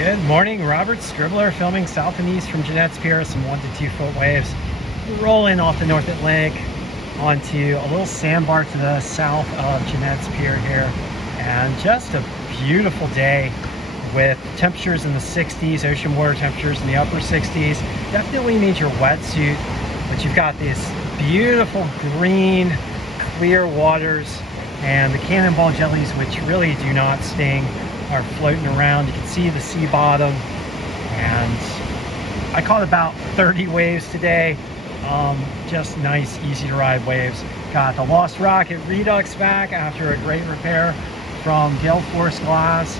Good morning, Robert Scribbler filming south and east from Jeanette's Pier. Some 1 to 2 foot waves rolling off the North Atlantic onto a little sandbar to the south of Jeanette's Pier here. And just a beautiful day with temperatures in the 60s, ocean water temperatures in the upper 60s. Definitely need your wetsuit, but you've got this beautiful green, clear waters, and the cannonball jellies, which really do not sting, are floating around. You can see the sea bottom, and I caught about 30 waves today. Just nice, easy to ride waves. Got the Lost Rocket Redux back after a great repair from Gale Force Glass.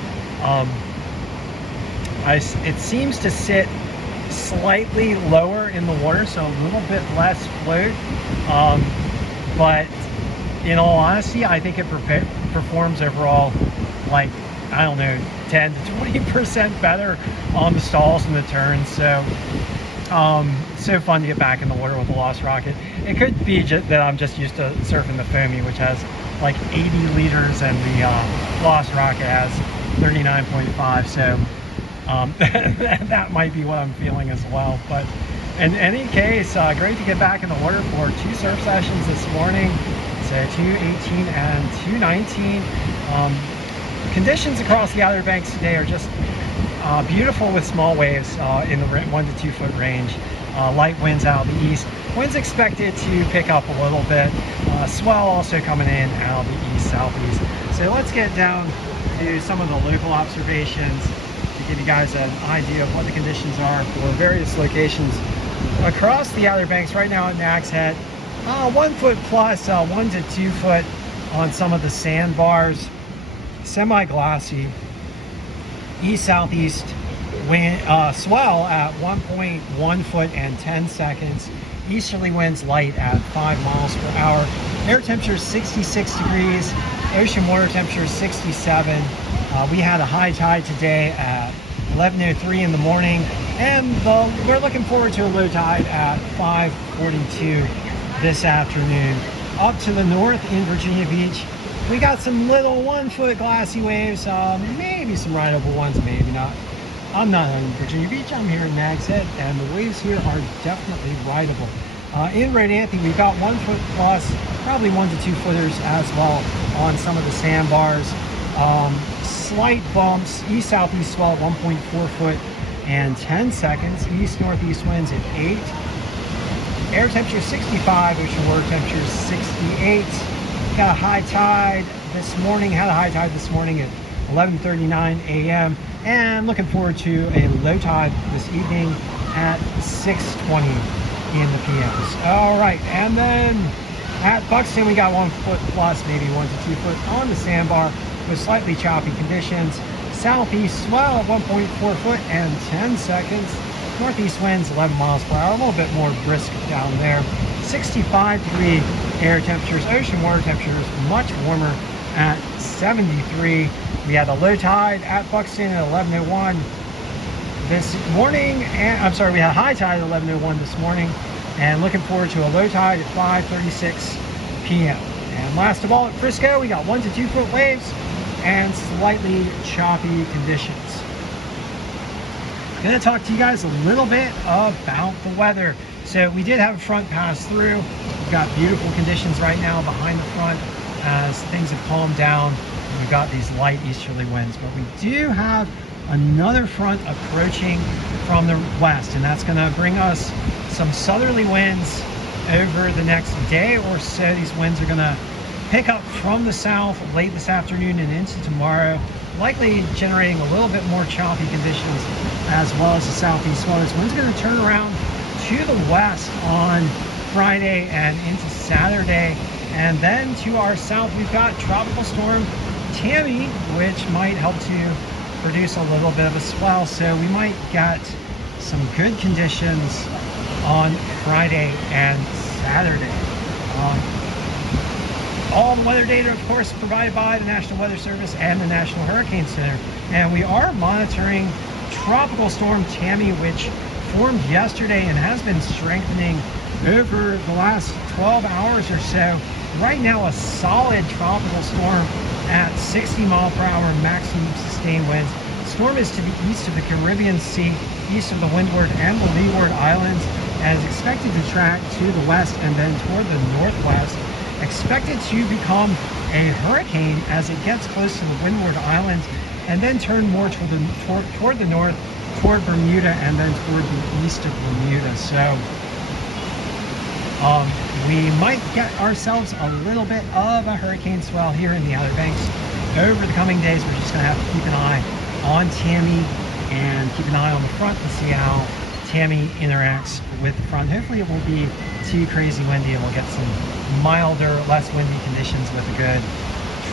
It seems to sit slightly lower in the water, so a little bit less float, but in all honesty, I think it performs overall like, I don't know, 10 to 20% better on the stalls and the turns. So so fun to get back in the water with the Lost Rocket. It could be that I'm just used to surfing the Foamy, which has like 80 liters, and the Lost Rocket has 39.5. So that might be what I'm feeling as well. But in any case, great to get back in the water for 2 surf sessions this morning. So 218 and 219. Conditions across the Outer Banks today are just beautiful with small waves in the 1 to 2 foot range. Light winds out of the east. Winds expected to pick up a little bit. Swell also coming in out of the east southeast. So let's get down to some of the local observations to give you guys an idea of what the conditions are for various locations across the Outer Banks right now at Nags Head. 1 foot plus, 1 to 2 foot on some of the sandbars. Semi-glassy, east-southeast wind, swell at 1.1 foot and 10 seconds. Easterly winds light at 5 miles per hour. Air temperature 66 degrees. Ocean water temperature 67. We had a high tide today at 11:03 in the morning, and we're looking forward to a low tide at 5:42 this afternoon. Up to the north in Virginia Beach, we got some little 1 foot glassy waves, maybe some rideable ones, maybe not. I'm not on Virginia Beach, I'm here in Nags Head, and the waves here are definitely rideable. In Red Anthony, we've got 1 foot plus, probably 1 to 2 footers as well on some of the sandbars. Slight bumps, east-southeast swell at 1.4 foot and 10 seconds. East-northeast winds at 8. Air temperature 65, ocean water temperature 68. Got a high tide this morning, had a high tide this morning at 11:39 a.m. and looking forward to a low tide this evening at 6:20 in the PMs. All right, and then at Buxton, we got 1 foot plus, maybe 1 to 2 foot on the sandbar with slightly choppy conditions. Southeast swell at 1.4 foot and 10 seconds. Northeast winds 11 miles per hour, a little bit more brisk down there. 65-degree air temperatures. Ocean water temperatures much warmer at 73. We had a low tide at Buxton at 11:01 this morning, and we had a high tide at 11:01 this morning, and looking forward to a low tide at 5:36 p.m. And last of all, at Frisco, we got 1 to 2 foot waves and slightly choppy conditions. I'm going to talk to you guys a little bit about the weather. So we did have a front pass through. We've got beautiful conditions right now behind the front as things have calmed down. We've got these light easterly winds, but we do have another front approaching from the west, and that's going to bring us some southerly winds over the next day or so. These winds are going to pick up from the south late this afternoon and into tomorrow, likely generating a little bit more choppy conditions as well as the southeast swells. Wind's going to turn around to the west on Friday and into Saturday, and then to our south we've got tropical storm Tammy, which might help to produce a little bit of a swell, so we might get some good conditions on Friday and Saturday. All the weather data, of course, provided by the National Weather Service and the National Hurricane Center, and we are monitoring tropical storm Tammy, which formed yesterday and has been strengthening over the last 12 hours or so. Right now, a solid tropical storm at 60 mile per hour maximum sustained winds, Storm is to the east of the Caribbean Sea, east of the Windward and the Leeward Islands, and is expected to track to the west and then toward the northwest. Expected to become a hurricane as it gets close to the Windward Islands, and then turn more toward the north, toward Bermuda, and then toward the east of Bermuda. So we might get ourselves a little bit of a hurricane swell here in the Outer Banks over the coming days. We're just going to have to keep an eye on Tammy and keep an eye on the front and see how Tammy interacts with the front. Hopefully it won't be too crazy windy and we'll get some milder, less windy conditions with a good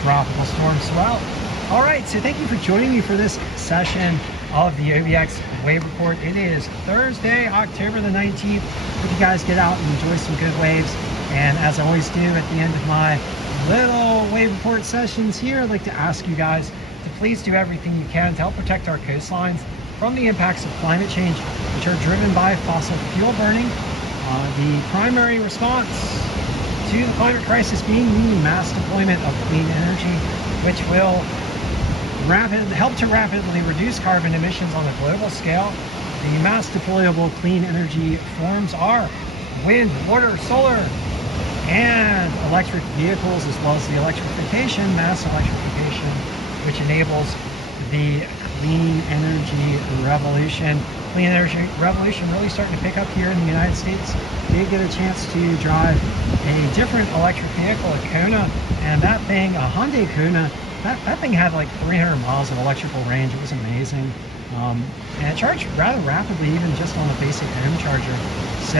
tropical storm swell. All right, so thank you for joining me for this session of the OBX wave report. It is Thursday, October the 19th. Hope you guys get out and enjoy some good waves. And as I always do at the end of my little wave report sessions here, I'd like to ask you guys to please do everything you can to help protect our coastlines from the impacts of climate change, which are driven by fossil fuel burning. The primary response to the climate crisis being the mass deployment of clean energy, which will help to rapidly reduce carbon emissions on a global scale. The mass deployable clean energy forms are wind, water, solar, and electric vehicles, as well as the electrification, mass electrification, which enables the clean energy revolution. Clean energy revolution really starting to pick up here in the United States. Did get a chance to drive a different electric vehicle, a Kona, and that thing, a Hyundai Kona, that thing had like 300 miles of electrical range. It was amazing. And it charged rather rapidly, even just on a basic home charger. So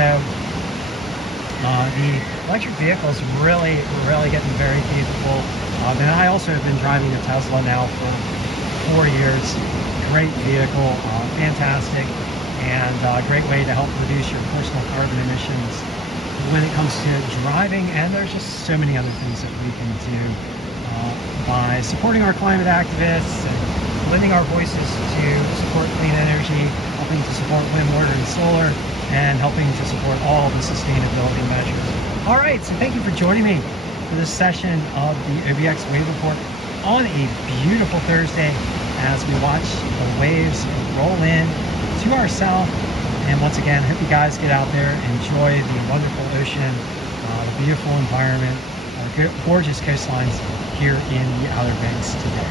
the electric vehicles really getting very capable. And I also have been driving a Tesla now for 4 years. Great vehicle, fantastic, and a great way to help reduce your personal carbon emissions when it comes to driving. And there's just so many other things that we can do by supporting our climate activists and lending our voices to support clean energy, helping to support wind, water, and solar, and helping to support all the sustainability measures. All right, so thank you for joining me for this session of the OBX Wave Report on a beautiful Thursday as we watch the waves roll in to our south. And once again, hope you guys get out there, enjoy the wonderful ocean, the beautiful environment, gorgeous coastlines here in the Outer Banks today.